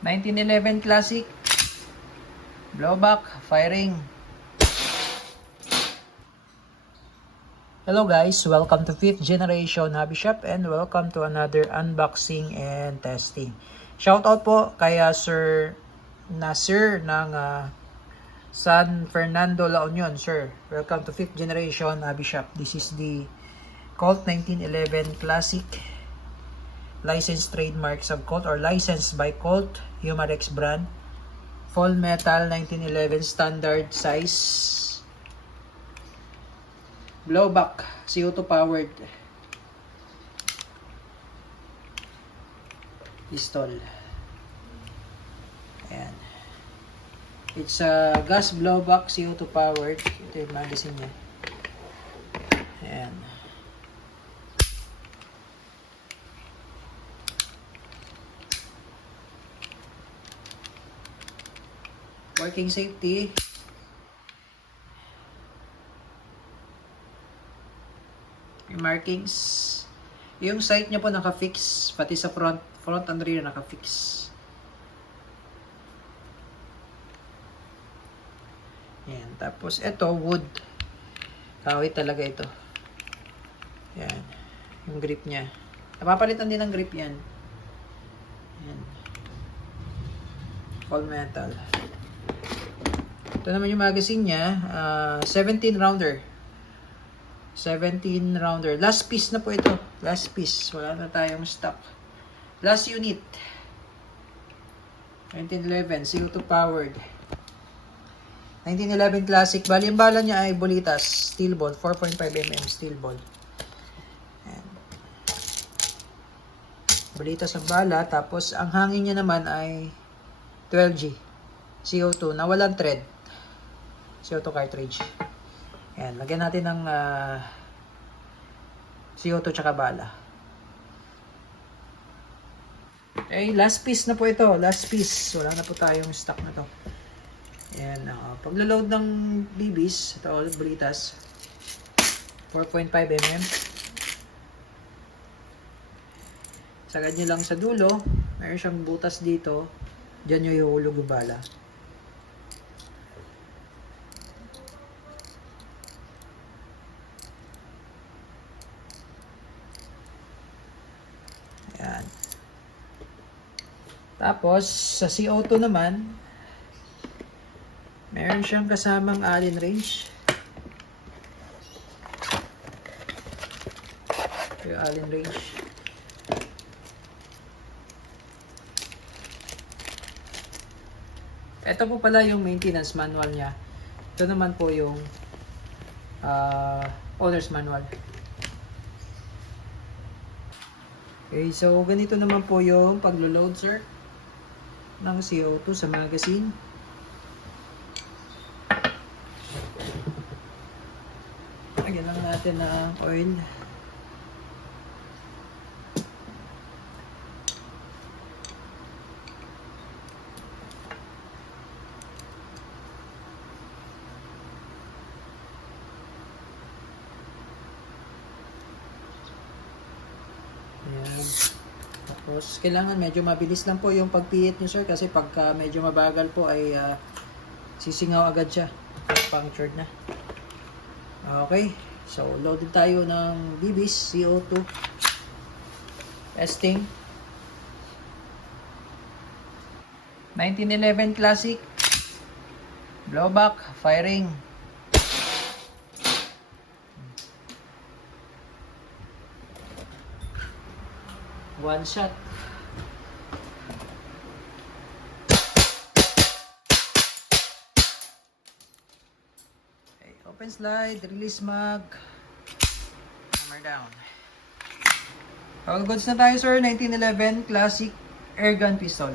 1911 Classic blowback firing. Hello guys, welcome to 5th generation hobby shop and welcome to another unboxing and testing. Shoutout po kay Sir Nasir ng San Fernando, La Union. Sir, welcome to 5th generation hobby shop. This is the Colt 1911 Classic, licensed trademarks of Colt or licensed by Colt Humarex brand, full metal 1911 standard size, blowback CO2 powered pistol. Ayan. It's a gas blowback CO2 powered. Ito yung magazine niya. Ayan. Working safety. Yung markings. Yung sight niya po naka-fix. Pati sa front and rear naka-fix. Yan. Tapos ito, wood. Kawit talaga ito. Yan. Yung grip niya. Napapalitan din ng grip yan. Yan. All metal. Ito naman yung magazine niya. 17 rounder. 17 rounder. Last piece na po ito. Last piece. Wala na tayong stock. Last unit. 1911. CO2 powered. 1911 Classic. Bali, yung bala niya ay Bolitas. Steel ball. 4.5mm steel ball. Ayan. Bolitas ang bala. Tapos, ang hangin niya naman ay 12G. CO2 na walang thread. CO2 cartridge. Ayan. Lagyan natin ng CO2 tsaka bala. Okay. Last piece na po ito. Last piece. Wala na po tayong stock na to. Ayan. Paglo-load ng BBs, ito ulit Bolitas. 4.5mm. Sagad nyo lang sa dulo. Mayroon siyang butas dito. Diyan nyo ihulog yung bala. Ayan. Tapos, sa CO2 naman, meron siyang kasamang Allen wrench. Yung Allen wrench. Ito po pala yung maintenance manual niya. Ito naman po yung owner's manual. Okay, so ganito naman po yung paglo-load, sir, ng CO2 sa magazine. Lagyan lang natin ng oil. Ayan. Tapos, kailangan medyo mabilis lang po yung pagpihit nyo, sir, kasi pagka medyo mabagal po ay sisingaw agad siya. Punctured na. Okay. So, loaded tayo ng BBs, CO2. Testing. 1911 Classic. Blowback, firing. One shot. Okay, open slide, release mag, hammer down. All goods na tayo, sir. 1911 Classic airgun pistol.